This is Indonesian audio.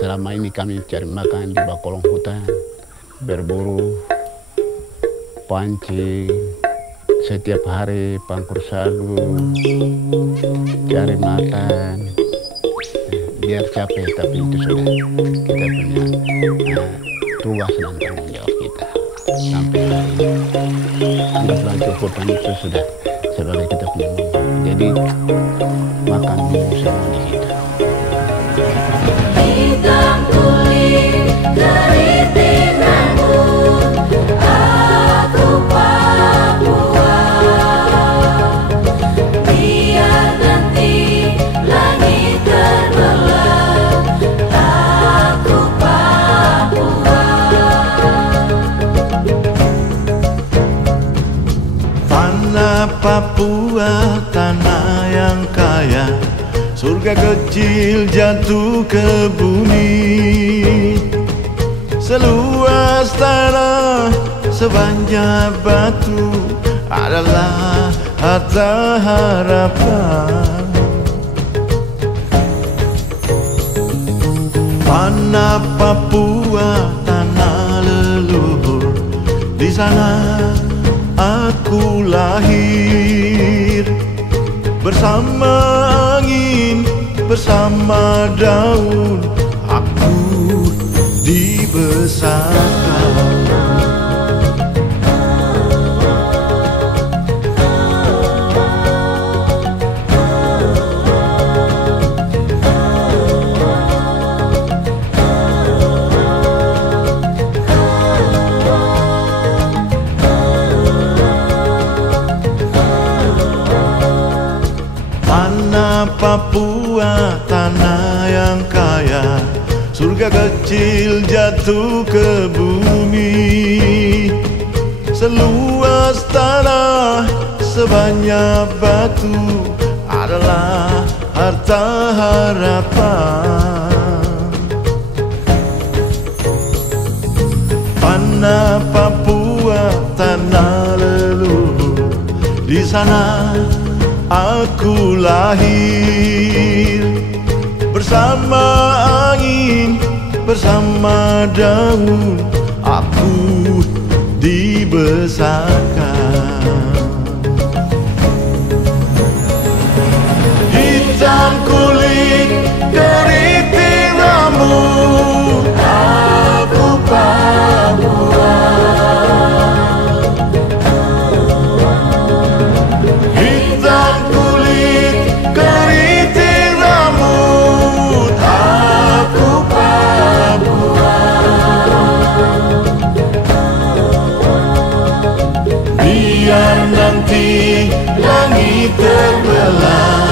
Selama ini kami cari makan di bawah kolong hutan, berburu, pancing, setiap hari pangkur sagu, cari makan. Biar capek, tapi itu sudah kita punya tugas dan tanggung jawab kita sampai hari ini. Anggaplah cukupan itu sudah sebagai kita punya mama. Jadi makan minum semua di kita. Hitam kulit, keriting rambut, aku Papua. Biar nanti langit terbelah, aku Papua. Tanah Papua, tanah yang kaya, surga kecil jatuh ke bumi. Seluas tanah, sebanyak batu adalah harta harapan. Tanah Papua, tanah leluhur, di sana aku lahir. Bersama angin, bersama daun, aku dibesarkan. Tanah Papua, tanah yang kaya, surga kecil jatuh ke bumi. Seluas tanah, sebanyak batu adalah harta harapan. Tanah Papua, tanah leluhur, di sana aku lahir. Bersama angin, bersama daun, aku dibesarkan. Hitam kulit, keriting rambut, aku Papua. Hitam kulit, keriting rambut, aku Papua. Biar nanti langit terbelah,